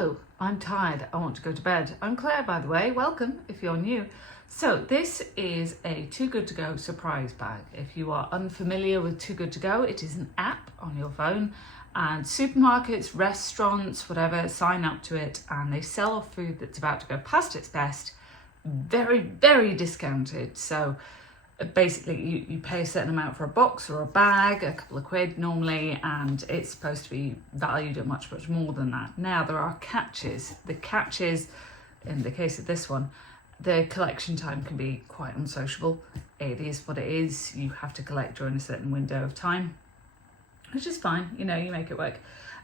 Hello, I'm tired, I want to go to bed. I'm Claire, by the way, welcome if you're new. So this is a Too Good To Go surprise bag. If you are unfamiliar with Too Good To Go, it is an app on your phone and supermarkets, restaurants, whatever, sign up to it and they sell off food that's about to go past its best, very, very discounted. So basically you pay a certain amount for a box or a bag, a couple of quid normally, and it's supposed to be valued at much, much more than that. Now there are catches. The catches, in the case of this one, the collection time can be quite unsociable. It is what it is. You have to collect during a certain window of time, which is fine, you know, you make it work.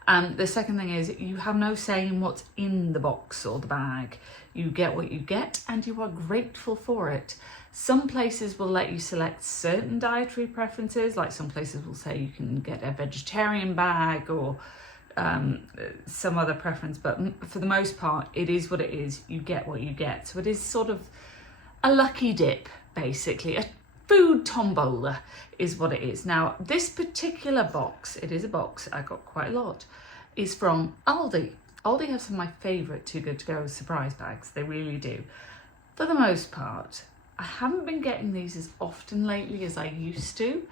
The second thing is you have no say in what's in the box or the bag. You get what you get and you are grateful for it. Some places will let you select certain dietary preferences, like some places will say you can get a vegetarian bag or some other preference, but for the most part, it is what it is. You get what you get. So it is sort of a lucky dip, basically. A food tombola is what it is. Now, this particular box, it is a box, I got quite a lot, is from Aldi. Aldi have some of my favourite Too Good To Go surprise bags. They really do. For the most part, I haven't been getting these as often lately as I used to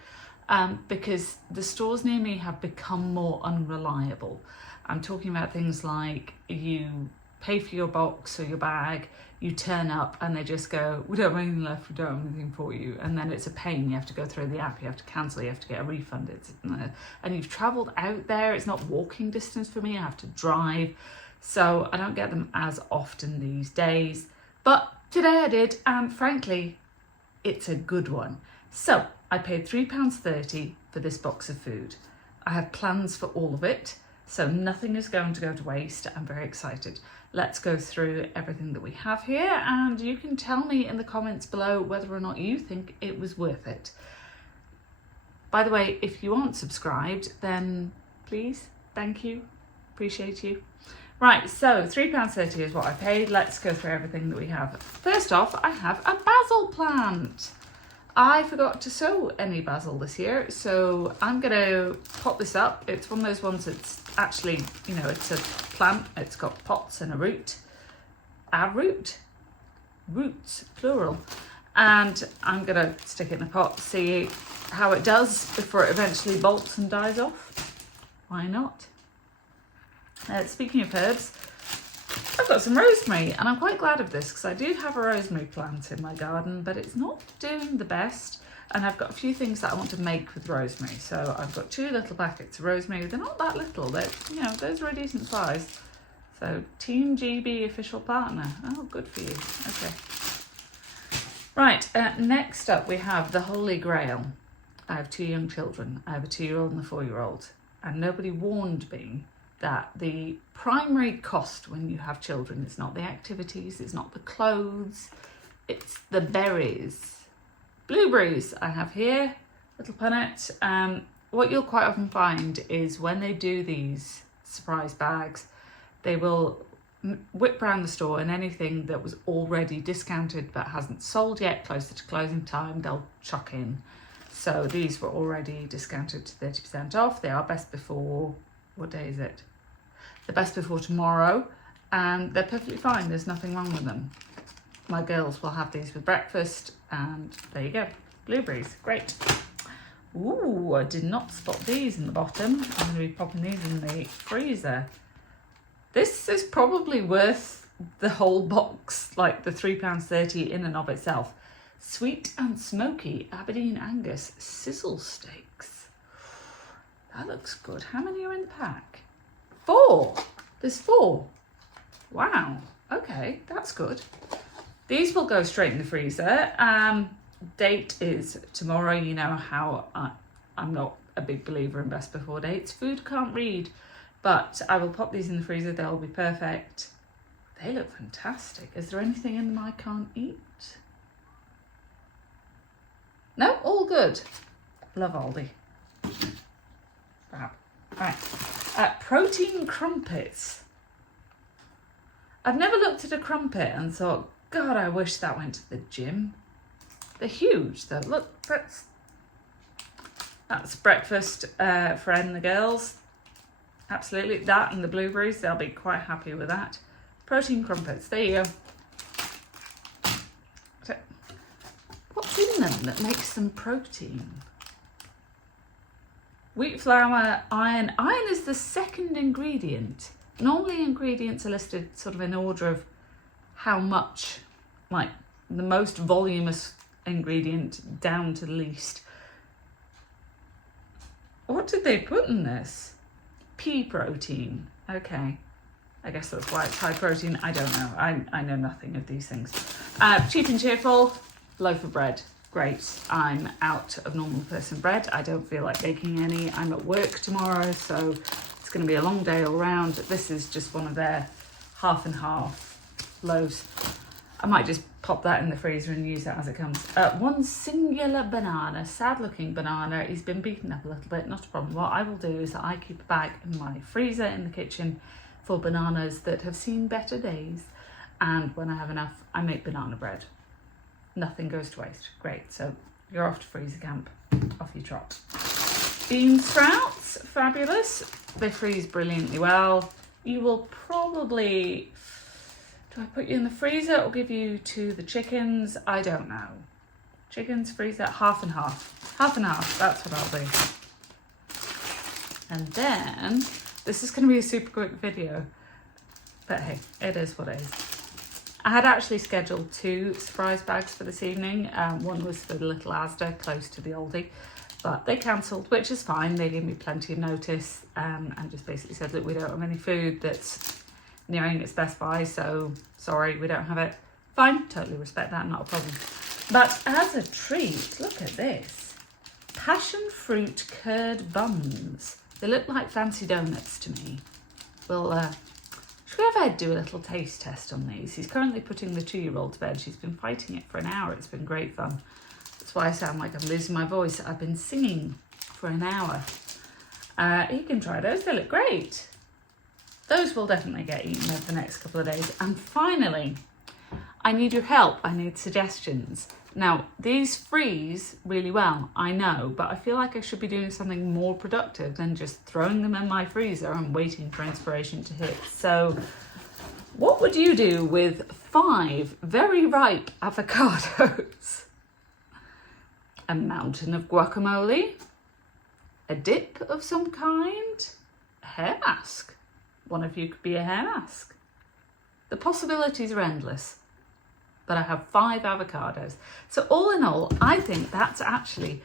because the stores near me have become more unreliable. I'm talking about things like you pay for your box or your bag, you turn up and they just go, we don't have anything left, we don't have anything for you. And then it's a pain, you have to go through the app, you have to cancel, you have to get a refund. And you've travelled out there, it's not walking distance for me, I have to drive. So I don't get them as often these days. But today I did, and frankly, it's a good one. So I paid £3.30 for this box of food. I have plans for all of it, so nothing is going to go to waste. I'm very excited. Let's go through everything that we have here, and you can tell me in the comments below whether or not you think it was worth it. By the way, if you aren't subscribed, then please, thank you, appreciate you. Right, so £3.30 is what I paid. Let's go through everything that we have. First off, I have a basil plant. I forgot to sow any basil this year, so I'm gonna pot this up. It's one of those ones that's actually, you know, it's a plant. It's got pots and a root. Roots, plural. And I'm gonna stick it in a pot, see how it does before it eventually bolts and dies off. Why not? Speaking of herbs, I've got some rosemary and I'm quite glad of this because I do have a rosemary plant in my garden, but it's not doing the best. And I've got a few things that I want to make with rosemary. So I've got 2 little packets of rosemary. They're not that little, they're, you know, those are a decent size. So Team GB official partner. Oh, good for you. Okay. Right, next up we have the Holy Grail. I have 2 young children. I have a 2-year-old and a 4-year-old. And nobody warned me that the primary cost when you have children is not the activities, it's not the clothes, it's the berries. Blueberries I have here, little punnet. What you'll quite often find is when they do these surprise bags, they will whip around the store and anything that was already discounted but hasn't sold yet, closer to closing time, they'll chuck in. So these were already discounted to 30% off. They are best before, what day is it? The best before tomorrow, and they're perfectly fine. There's nothing wrong with them. My girls will have these with breakfast, and there you go. Blueberries, great. Ooh, I did not spot these in the bottom. I'm going to be popping these in the freezer. This is probably worth the whole box, like the £3.30 in and of itself. Sweet and smoky Aberdeen Angus sizzle steaks. That looks good. How many are in the pack? 4. There's 4. Wow. Okay, that's good. These will go straight in the freezer. Date is tomorrow. You know how I'm not a big believer in best before dates. Food can't read, but I will pop these in the freezer. They'll be perfect. They look fantastic. Is there anything in them I can't eat? No, all good. Love Aldi. Fab. Right. Protein crumpets. I've never looked at a crumpet and thought, God, I wish that went to the gym. They're huge though. Look, that's breakfast for Ed and the girls. Absolutely, that and the blueberries, they'll be quite happy with that. Protein crumpets, there you go. So, what's in them that makes them protein? Wheat flour, iron. Iron is the second ingredient. Normally ingredients are listed sort of in order of how much, like the most voluminous ingredient down to the least. What did they put in this? Pea protein. Okay. I guess that's why it's high protein. I don't know. I know nothing of these things. Cheap and cheerful, loaf of bread. Great. I'm out of normal person bread. I don't feel like baking any. I'm at work tomorrow, so it's going to be a long day all round. This is just one of their half and half loaves. I might just pop that in the freezer and use that as it comes. One singular banana, sad looking banana. He's been beaten up a little bit, not a problem. What I will do is that I keep a bag in my freezer in the kitchen for bananas that have seen better days. And when I have enough, I make banana bread. Nothing goes to waste. Great, so you're off to freezer camp. Off you trot. Bean sprouts, fabulous. They freeze brilliantly well. You will probably... Do I put you in the freezer or give you to the chickens? I don't know. Chickens freeze at half and half. Half and half, that's what I'll do. And then, this is going to be a super quick video. But hey, it is what it is. I had actually scheduled 2 surprise bags for this evening. One was for the little Asda close to the Aldi, but they cancelled, which is fine. They gave me plenty of notice and just basically said, look, we don't have any food that's nearing its best by, so sorry, we don't have it. Fine, totally respect that, not a problem. But as a treat, look at this. Passion fruit curd buns. They look like fancy donuts to me. Should we have Ed do a little taste test on these? He's currently putting the 2-year-old to bed. She's been fighting it for an hour. It's been great fun. That's why I sound like I'm losing my voice. I've been singing for an hour. He can try those. They look great. Those will definitely get eaten over the next couple of days. And finally, I need your help. I need suggestions. Now, these freeze really well, I know, but I feel like I should be doing something more productive than just throwing them in my freezer and waiting for inspiration to hit. So, what would you do with 5 very ripe avocados? A mountain of guacamole? A dip of some kind? A hair mask? One of you could be a hair mask. The possibilities are endless. But I have 5 avocados. So all in all, I think that's actually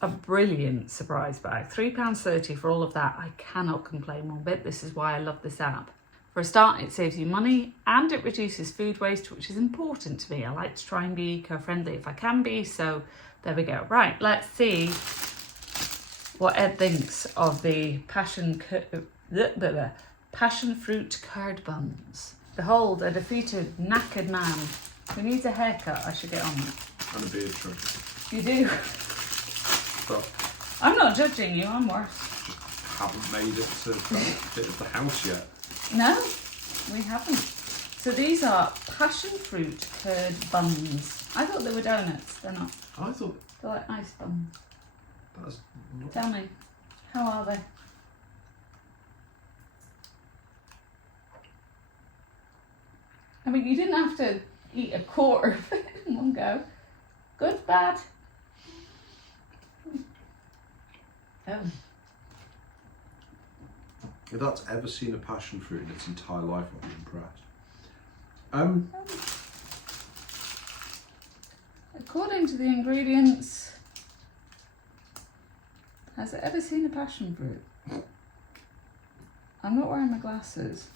a brilliant surprise bag. £3.30 for all of that. I cannot complain one bit. This is why I love this app. For a start, it saves you money and it reduces food waste, which is important to me. I like to try and be eco-friendly if I can be. So there we go. Right, let's see what Ed thinks of the passion fruit curd buns. Behold, a defeated, knackered man who needs a haircut. I should get on that. And a beard trim. You do? But I'm not judging you, I'm worse. just haven't made it to that bit of the house yet. No, we haven't. So these are passion fruit curd buns. I thought they were donuts. They're not. I thought They're like ice buns. that's not... Tell me, how are they? I mean, you didn't have to eat a quarter of it in one go. Good, bad? Oh. If that's ever seen a passion fruit in its entire life, I'll be impressed. According to the ingredients, has it ever seen a passion fruit? I'm not wearing my glasses.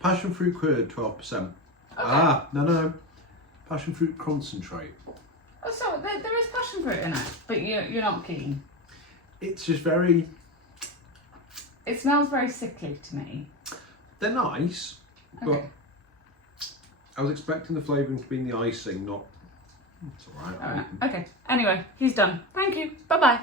Passion fruit curd, 12%. Okay. Ah, no. Passion fruit concentrate. Oh, so there is passion fruit in it, but you're not keen. It's just very... It smells very sickly to me. They're nice, but Okay. I was expecting the flavouring to be in the icing, not... It's alright. All right. Okay. Anyway, he's done. Thank you. Bye-bye.